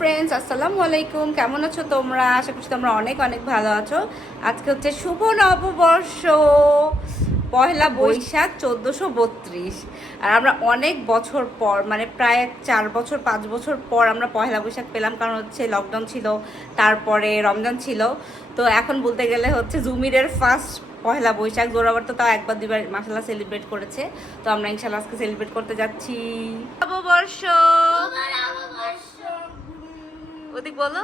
Friends, আসসালামু আলাইকুম। কেমন আছো তোমরা? আশা করছি তোমরা অনেক অনেক ভালো আছো। আজকে হচ্ছে শুভ নববর্ষ, পহেলা বৈশাখ 1432। আর আমরা অনেক বছর পর, মানে প্রায় 4 বছর 5 বছর পর আমরা পহেলা বৈশাখ পেলাম, কারণ হচ্ছে লকডাউন ছিল, তারপরে রমজান ছিল। তো এখন বলতে গেলে হচ্ছে জুমিরের ফার্স্ট পহেলা বৈশাখ। জোরাবার তো তাও একবার দুইবার মাসাল্লাহ সেলিব্রেট করেছে। তো আমরা ইনশাল্লাহ আজকে সেলিব্রেট করতে যাচ্ছি নববর্ষ। ওদিক বলো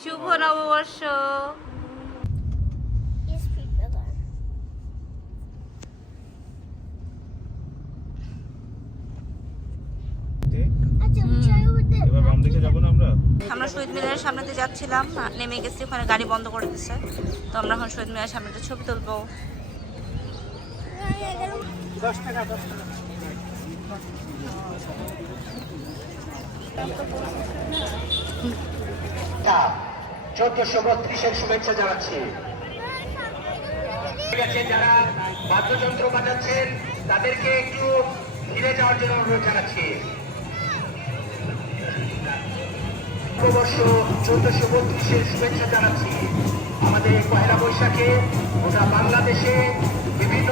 শুভ নববর্ষ। আমরা শহীদ মিনারের সামনে দিয়ে যাচ্ছিলাম, নেমে গেছি, ওখানে গাড়ি বন্ধ করে দিচ্ছে। তো আমরা এখন শহীদ মিনারের সামনে একটা ছবি তুলবো। চোদ্দশো 32-এর শুভেচ্ছা জানাচ্ছি। যারা বাদ্যযন্ত্র বাজাচ্ছেন তাদেরকে একটু ফিরে যাওয়ার জন্য অনুরোধ জানাচ্ছি। নববর্ষ 1432-এর শুভেচ্ছা জানাচ্ছি। আমাদের পহেলা বৈশাখে গোটা বাংলাদেশে বিভিন্ন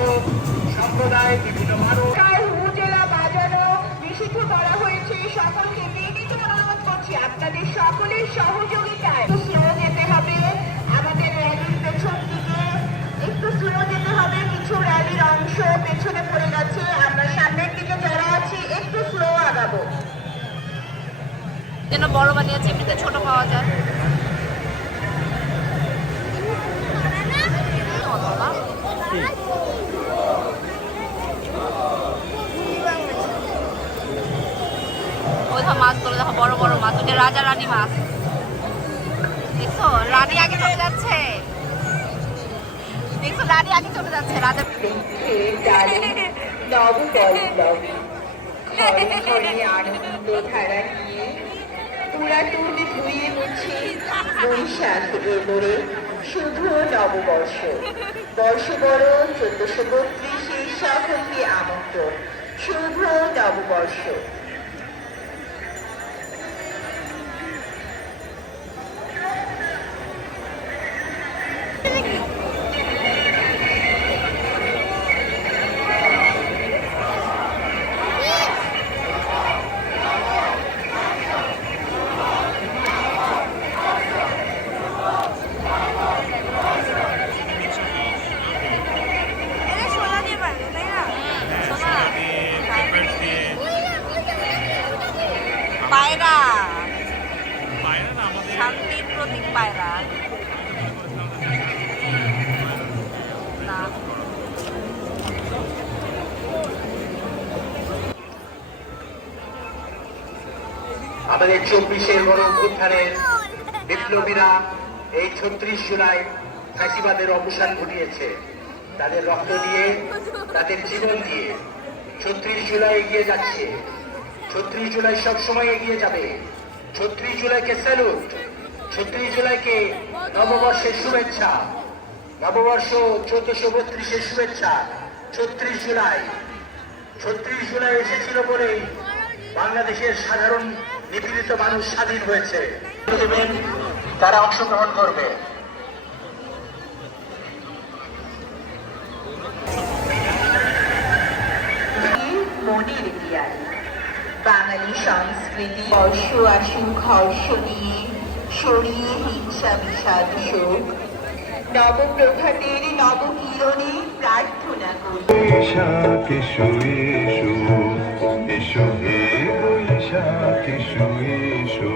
সম্প্রদায়, বিভিন্ন মানুষ উপজেলা বাজানো নিষিদ্ধ করা হয়েছে। সকলকে বিনীত অনুরোধ করছি আপনাদের সকলের সহযোগিতায় স্লো যেতে হবে। আমাদের র্যালির পেছন দিকে একটু স্লো যেতে হবে। কিছু র্যালির অংশ পেছনে পড়ে গেছে। আমরা সামনের দিকে যারা আছি একটু স্লো আগাবো। যেন বড় বানিয়েছে, এমনিতে ছোট পাওয়া যায়। ওইসব মাছগুলো দেখো, বড় বড় মাছ, ওটা রাজা রানী মাছ। দেখছো রানী আগে চলে যাচ্ছে, দেখছো রানী আগে চলে যাচ্ছে। রাজা আনন্দ ধারা নিয়ে পুরাতন ধুয়ে মুছে বৈশাখ এলোরে শুভ নববর্ষ। বর্ষ বড় 1432-এর সকলকে আমন্ত্রণ। শুভ নববর্ষ। পায়রা, শান্তির প্রতীক পায়রা। না, আমাদের 24-এর গণ অভ্যুত্থানের বিপ্লবীরা এই 36 জুলাই ফ্যাসিবাদের অবসান ঘটিয়েছে। তাদের রক্ত দিয়ে, তাদের জীবন দিয়ে 36 জুলাই এগিয়ে যাচ্ছে। 36 জুলাই সবসময় এগিয়ে যাবে। 36 জুলাইকে স্যালুট। 36 জুলাইকে নববর্ষের শুভেচ্ছা। নববর্ষ 1432-এর শুভেচ্ছা। 36 জুলাই, 36 জুলাই এসেছিল বলেই বাংলাদেশের সাধারণ নিপীড়িত মানুষ স্বাধীন হয়েছে। তারা অংশগ্রহণ করবে। মনের জ্ঞান বাঙালি সংস্কৃতি বর্ষ আসুক হর্ষ নিয়ে, সরিয়ে হিংসা বিষাদ শোক। নবপ্রভাতের নবকিরণে প্রার্থনা করি। বৈশাখ এসো এসো, এসো হে বৈশাখ এসো এসো।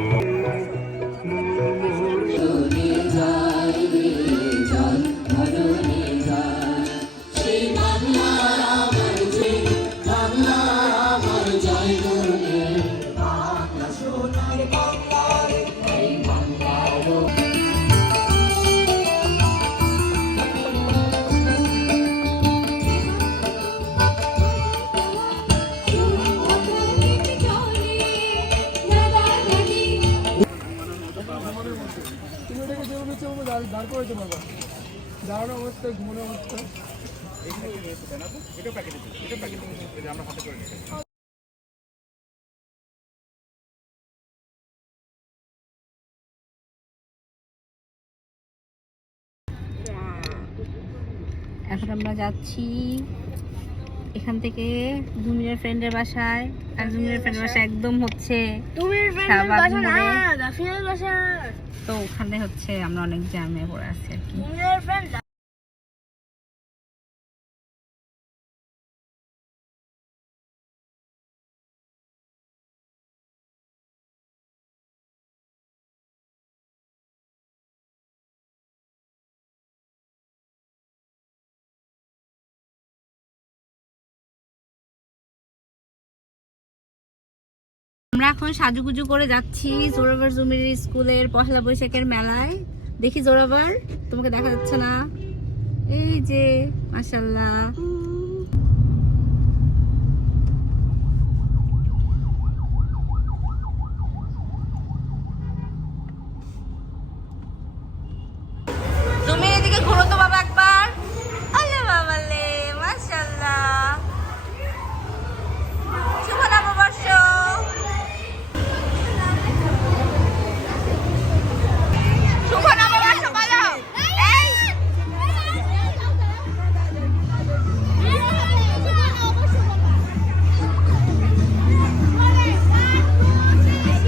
দাঁড় করাইতে পারবা, দাঁড়ানো অবস্থায়, ঘুমানো অবস্থায়। এটা প্যাকেট আমরা হাতে করে নিই। এখন আমরা যাচ্ছি এখান থেকে জুমিরের ফ্রেন্ডের বাসায়। আর জুমিরের ফ্রেন্ডের বাসা একদম হচ্ছে শাহবাগ মোড়ে। তো ওখানে হচ্ছে আমরা অনেক জ্যামে পড়ে আছি আর কি। আমরা এখন সাজুগুজু করে যাচ্ছি জোরাবার জুমির স্কুলের পহেলা বৈশাখের মেলায়। দেখি জোরাবার, তোমাকে দেখা যাচ্ছে না? এই যে মাশাআল্লাহ। জুমির এদিকে ঘুরো তো বাবা একবার। আলে বাবালে মাশাআল্লাহ। শুভ নববর্ষ। শুভ নববর্ষ বলো। এই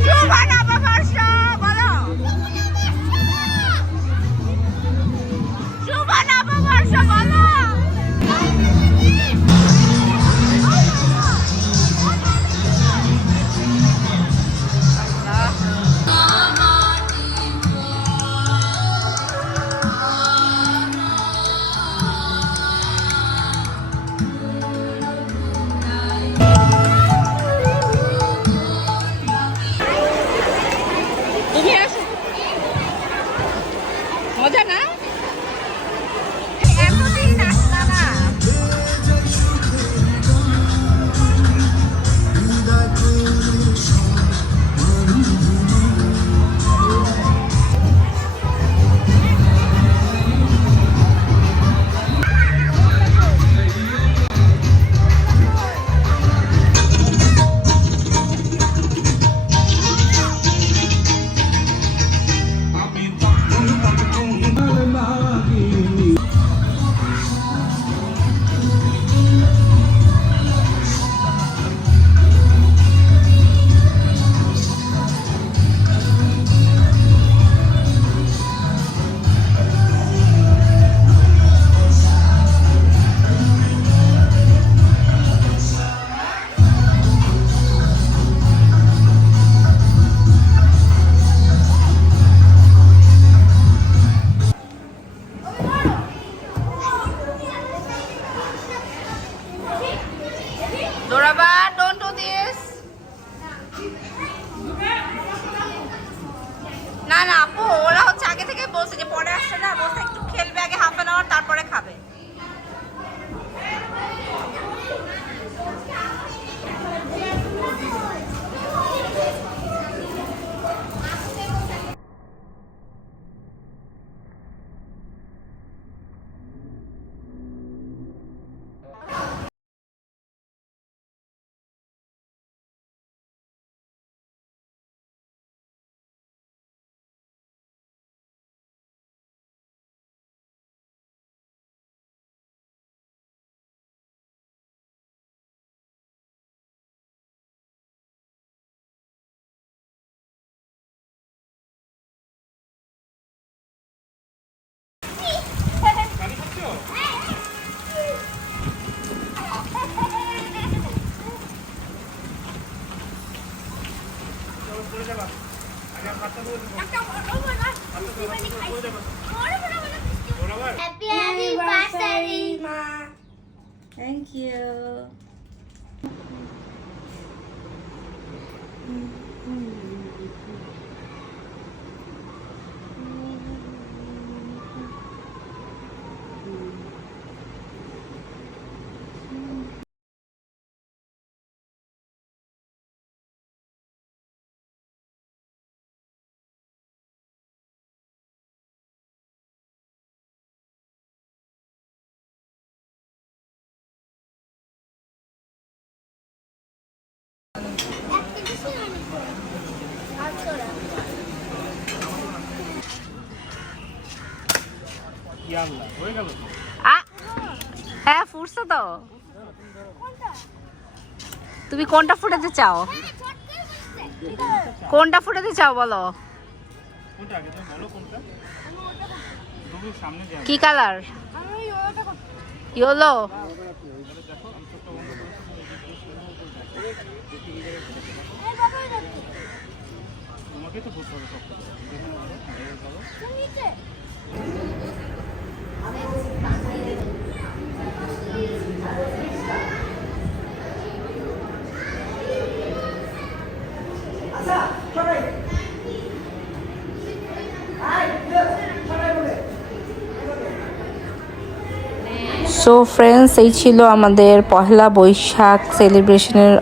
শুভ নববর্ষ বলো। শুভ নববর্ষ বলো। তুমি আসো, মজা না? এতদিন আসলা না। Zorabar, don't do this. না না আপু, ওরা হচ্ছে আগে থেকে বলছে যে পরে আসছে না, বলছে একটু খেলবে আগে হাফ অ্যান আওয়ার, তারপরে খাবে। Happy anniversary, Ma. Thank you. ইয়াল্লা হয়ে গেল। আ করছো তো? তুমি কোনটা ফুটাতে চাও? কোনটা ফুটাতে চাও বলো? কোনটা আগে তুমি বলো কোনটা? তুমি সামনে যাও। কি কালার? ইয়েলো। তোমাকে তো করতে হবে সব কিছু। সো ফ্রেন্ডস, এই ছিল আমাদের পহেলা বৈশাখ সেলিব্রেশনের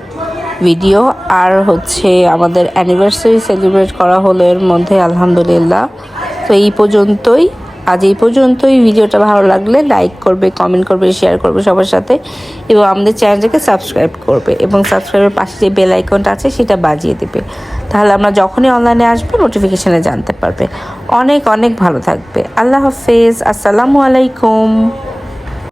ভিডিও। আর হচ্ছে আমাদের অ্যানিভার্সারি সেলিব্রেট করা হলো এর মধ্যে, আলহামদুলিল্লাহ। তো এই পর্যন্তই, আজ এই পর্যন্তই। ভিডিওটা ভালো লাগলে লাইক করবে, কমেন্ট করবে, শেয়ার করবে সবার সাথে, এবং আমাদের চ্যানেলটাকে সাবস্ক্রাইব করবে, এবং সাবস্ক্রাইবের পাশে যে বেল আইকনটা আছে সেটা বাজিয়ে দেবে। তাহলে আমরা যখনই অনলাইনে আসবো নোটিফিকেশানে জানতে পারবে। অনেক অনেক ভালো থাকবে। আল্লাহ হাফেজ, আসসালামু আলাইকুম।